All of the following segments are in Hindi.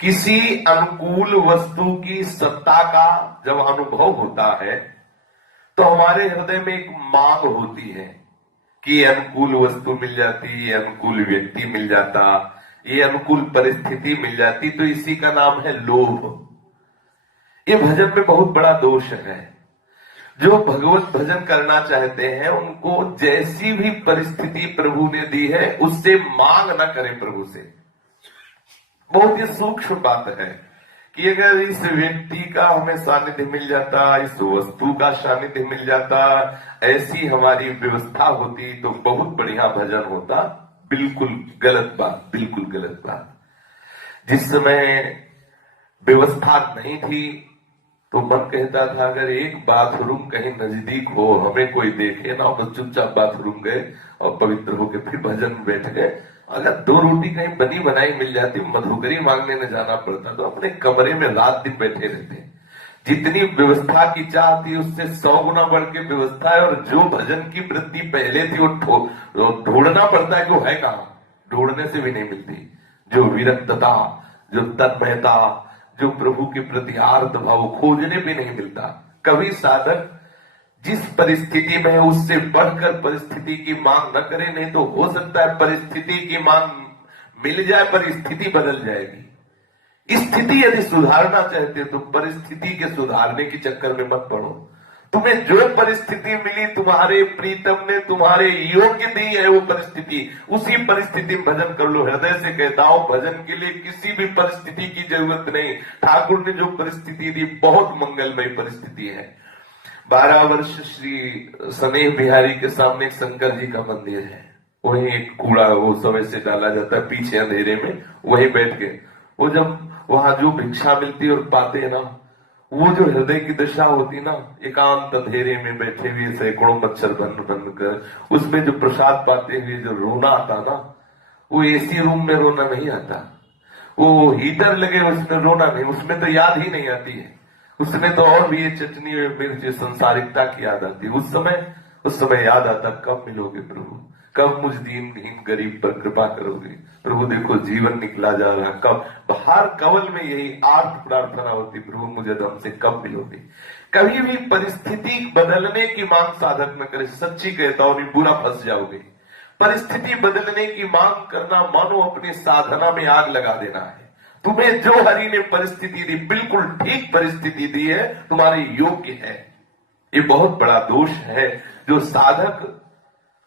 किसी अनुकूल वस्तु की सत्ता का जब अनुभव होता है तो हमारे हृदय में एक मांग होती है कि ये अनुकूल वस्तु मिल जाती, ये अनुकूल व्यक्ति मिल जाता, ये अनुकूल परिस्थिति मिल जाती, तो इसी का नाम है लोभ। ये भजन में बहुत बड़ा दोष है। जो भगवत भजन करना चाहते हैं उनको जैसी भी परिस्थिति प्रभु ने दी है उससे मांग ना करें प्रभु से। बहुत ही सूक्ष्म बात है कि अगर इस व्यक्ति का हमें सानिध्य मिल जाता, इस वस्तु का सानिध्य मिल जाता, ऐसी हमारी व्यवस्था होती तो बहुत बढ़िया भजन होता। बिल्कुल गलत बात, बिल्कुल गलत बात। जिस समय व्यवस्था नहीं थी तो मन कहता था अगर एक बाथरूम कहीं नजदीक हो, हमें कोई देखे ना, बस चुपचाप बाथरूम गए और पवित्र होकर फिर भजन में बैठ गए। अगर 2 रोटी कहीं बनी बनाई मिल जाती, मधुकरी मांगने न जाना पड़ता, तो अपने कमरे में रात दिन बैठे रहते। जितनी व्यवस्था की चाह थी उससे 100 गुना बढ़ के व्यवस्था है। और जो भजन की वृत्ति पहले थी वो ढूंढना पड़ता है कि वो है कहां, ढूंढने से भी नहीं मिलती। जो विरक्तता, जो तन्मयता, जो प्रभु के प्रति आर्त भाव खोजने भी नहीं मिलता। कभी साधक जिस परिस्थिति में है उससे बढ़कर परिस्थिति की मांग न करे, नहीं तो हो सकता है परिस्थिति की मांग मिल जाए, परिस्थिति बदल जाएगी। स्थिति यदि सुधारना चाहते तो परिस्थिति के सुधारने के चक्कर में मत पड़ो। तुम्हें जो परिस्थिति मिली तुम्हारे प्रीतम ने तुम्हारे योग्य दी है वो परिस्थिति, उसी परिस्थिति में भजन कर लो। हृदय से कहता हूं भजन के लिए किसी भी परिस्थिति की जरूरत नहीं। ठाकुर ने जो परिस्थिति दी बहुत मंगलमय परिस्थिति है। 12 वर्ष श्री स्नेह बिहारी के सामने एक शंकर जी का मंदिर है, वहीं एक कूड़ा वो समय से डाला जाता है पीछे अंधेरे में, वहीं बैठ के वो जब वहां जो भिक्षा मिलती और पाते ना, वो जो हृदय की दशा होती ना, एकांत अंधेरे में बैठे हुए सैकड़ों मच्छर बन कर उसमें जो प्रसाद पाते हुए जो रोना आता ना, वो एसी रूम में रोना नहीं आता, वो हीटर लगे उसमें रोना नहीं, उसमें तो याद ही नहीं आती है। उसमें तो और भी ये चटनी मिर्च संसारिकता की याद आती है। उस समय याद आता कब मिलोगे प्रभु, कब मुझ दीनहीन गरीब पर कृपा करोगे प्रभु। देखो जीवन निकला जा रहा, कब हर कवल में यही आर्त प्रार्थना होती, प्रभु मुझे तो हमसे कब मिलोगे। कभी भी परिस्थिति बदलने की मांग साधक न करे। सच्ची कहता हूं बुरा फंस जाओगे। परिस्थिति बदलने की मांग करना मानो अपनी साधना में आग लगा देना है। तुम्हें जो हरि ने परिस्थिति दी बिल्कुल ठीक परिस्थिति दी है, तुम्हारे योग्य है। ये बहुत बड़ा दोष है जो साधक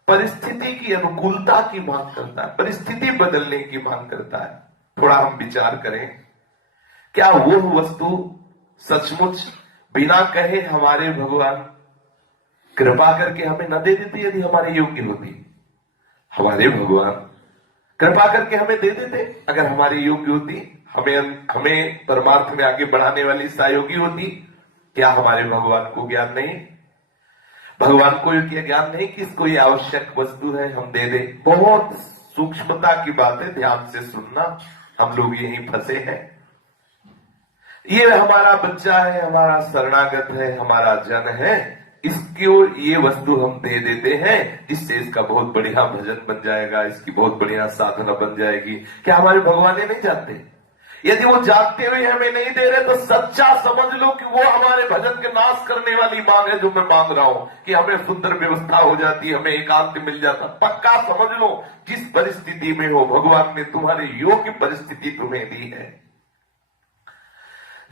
परिस्थिति की अनुकूलता की मांग करता है, परिस्थिति बदलने की मांग करता है। थोड़ा हम विचार करें, क्या वो वस्तु सचमुच बिना कहे हमारे भगवान कृपा करके हमें न दे देते यदि हमारे योग्य होती? हमारे भगवान कृपा करके हमें दे देते अगर हमारे योग्य होती, हमें परमार्थ में आगे बढ़ाने वाली सहयोगी होती। क्या हमारे भगवान को ज्ञान नहीं? भगवान को यह ज्ञान नहीं कि इसको ये आवश्यक वस्तु है हम दे दे? बहुत सूक्ष्मता की बात है, ध्यान से सुनना। हम लोग यहीं फंसे हैं। ये हमारा बच्चा है, हमारा शरणागत है, हमारा जन है, इसको ये वस्तु हम दे देते हैं जिससे इसका बहुत बढ़िया भजन बन जाएगा, इसकी बहुत बढ़िया साधना बन जाएगी। क्या हमारे भगवान ये नहीं जानते? यदि वो जानते हुए हमें नहीं दे रहे तो सच्चा समझ लो कि वो हमारे भजन के नाश करने वाली मांग है जो मैं मांग रहा हूं कि हमें सुंदर व्यवस्था हो जाती, हमें एकांत मिल जाता। पक्का समझ लो जिस परिस्थिति में हो भगवान ने तुम्हारे योग्य परिस्थिति तुम्हें दी है।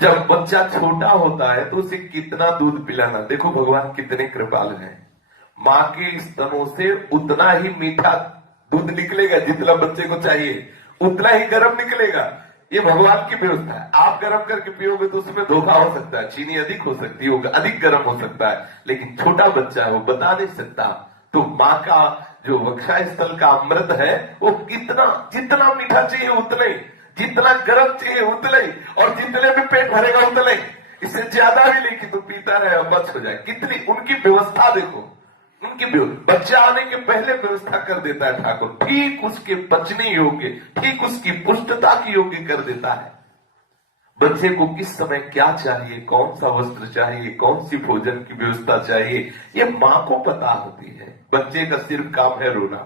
जब बच्चा छोटा होता है तो उसे कितना दूध पिलाना, देखो भगवान कितने कृपालु हैं। मां के स्तनों से उतना ही मीठा दूध निकलेगा जितना बच्चे को चाहिए, उतना ही गर्म निकलेगा। ये भगवान की व्यवस्था है। आप गर्म करके पियोगे तो उसमें धोखा हो सकता है, चीनी अधिक हो सकती है, अधिक गर्म हो सकता है, लेकिन छोटा बच्चा है वो बता नहीं सकता। तो माँ का जो वक्षा स्थल का अमृत है वो कितना, जितना मीठा चाहिए उतना ही, जितना गर्म चाहिए उतना ही, और जितने में पेट भरेगा उतना ही, इससे ज्यादा भी नहीं कि तुम पीता रहे बच हो जाए। कितनी उनकी व्यवस्था देखो, उनकी बच्चा आने के पहले व्यवस्था कर देता है ठाकुर, ठीक उसके बचने योग्य, ठीक उसकी पुष्टता की योग्य कर देता है। बच्चे को किस समय क्या चाहिए, कौन सा वस्त्र चाहिए, कौन सी भोजन की व्यवस्था चाहिए, ये मां को पता होती है। बच्चे का सिर्फ काम है रोना।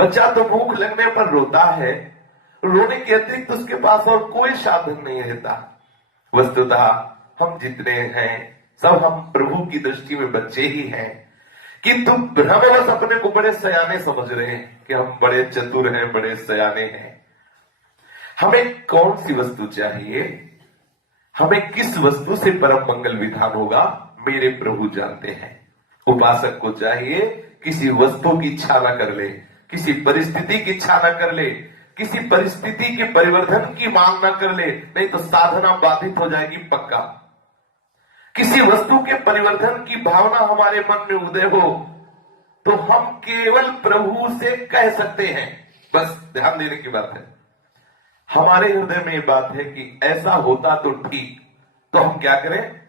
बच्चा तो भूख लगने पर रोता है, रोने के अतिरिक्त उसके पास और कोई साधन नहीं रहता। वस्तुतः हम जितने हैं सब हम प्रभु की दृष्टि में बच्चे ही हैं, किंतु भ्रमवश अपने को बड़े सयाने समझ रहे हैं कि हम बड़े चतुर हैं, बड़े सयाने हैं। हमें कौन सी वस्तु चाहिए, हमें किस वस्तु से परम मंगल विधान होगा, मेरे प्रभु जानते हैं। उपासक को चाहिए किसी वस्तु की इच्छा न कर ले, किसी परिस्थिति की इच्छा न कर ले, किसी परिस्थिति के परिवर्तन की मांग न कर ले, नहीं तो साधना बाधित हो जाएगी पक्का। किसी वस्तु के परिवर्तन की भावना हमारे मन में उदय हो तो हम केवल प्रभु से कह सकते हैं। बस ध्यान देने की बात है, हमारे हृदय में ये बात है कि ऐसा होता तो ठीक, तो हम क्या करें?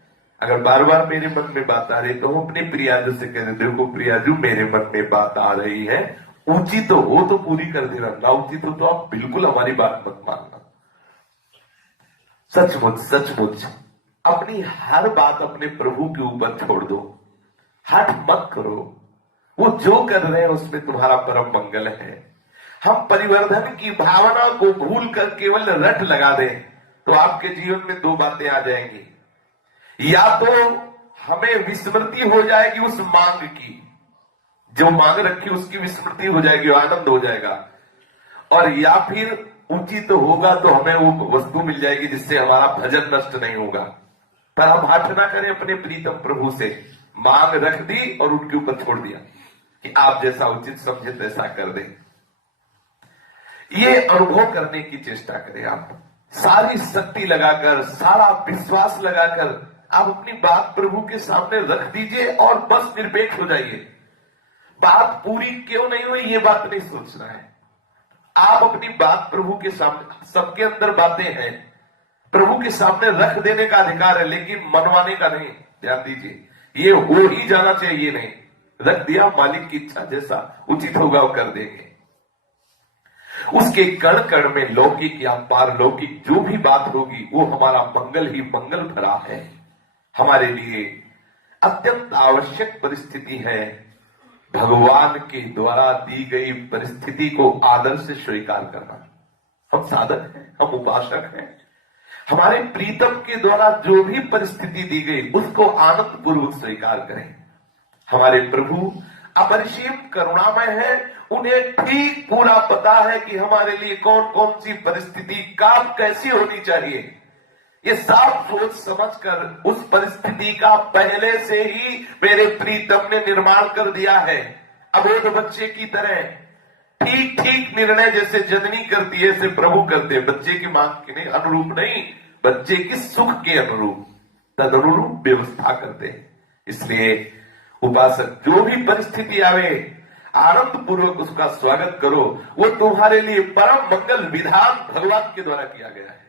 अगर बार बार मेरे मन में बात आ रही तो हम अपने प्रियाजू से कह देते हो, प्रियाजू मेरे मन में बात आ रही है, उचित तो हो तो पूरी कर देना, ना उचित हो तो आप बिल्कुल हमारी बात मत मानना। सचमुच सचमुच अपनी हर बात अपने प्रभु के ऊपर छोड़ दो, हट मत करो। वो जो कर रहे हैं उसमें तुम्हारा परम मंगल है। हम परिवर्तन की भावना को भूल कर केवल रट लगा दें तो आपके जीवन में दो बातें आ जाएंगी। या तो हमें विस्मृति हो जाएगी उस मांग की, जो मांग रखी उसकी विस्मृति हो जाएगी, आनंद हो जाएगा, और या फिर उचित होगा तो हमें वो वस्तु मिल जाएगी जिससे हमारा भजन नष्ट नहीं होगा। पर हम हठ ना करें अपने प्रीतम प्रभु से, मांग रख दी और उनके ऊपर छोड़ दिया कि आप जैसा उचित समझे तैसा कर दें। ये अनुभव करने की चेष्टा करें। आप सारी शक्ति लगाकर, सारा विश्वास लगाकर आप अपनी बात प्रभु के सामने रख दीजिए और बस निरपेक्ष हो जाइए। बात पूरी क्यों नहीं हुई ये बात नहीं सोचना है। आप अपनी बात प्रभु के सामने, सबके अंदर बातें हैं, प्रभु के सामने रख देने का अधिकार है, लेकिन मनवाने का नहीं। ध्यान दीजिए, ये हो ही जाना चाहिए, नहीं रख दिया, मालिक की इच्छा जैसा उचित होगा वो कर देंगे। उसके कण कण में लौकिक या पारलौकिक जो भी बात होगी वो हमारा मंगल ही मंगल भरा है। हमारे लिए अत्यंत आवश्यक परिस्थिति है भगवान के द्वारा दी गई परिस्थिति को आदर से स्वीकार करना। हम साधक हैं, हम उपासक हैं, हमारे प्रीतम के द्वारा जो भी परिस्थिति दी गई उसको आनंद पूर्वक स्वीकार करें। हमारे प्रभु अपरिसीम करुणामय है, उन्हें ठीक पूरा पता है कि हमारे लिए कौन कौन सी परिस्थिति कब कैसी होनी चाहिए। ये साफ सोच समझकर उस परिस्थिति का पहले से ही मेरे प्रीतम ने निर्माण कर दिया है। अबोध बच्चे की तरह ठीक ठीक निर्णय जैसे जननी करती है ऐसे प्रभु करते हैं। बच्चे की मांग के नहीं अनुरूप नहीं, बच्चे की सुख के अनुरूप तद अनुरूप व्यवस्था करते हैं। इसलिए उपासक जो भी परिस्थिति आवे आनंद पूर्वक उसका स्वागत करो। वो तुम्हारे लिए परम मंगल विधान भगवान के द्वारा किया गया है।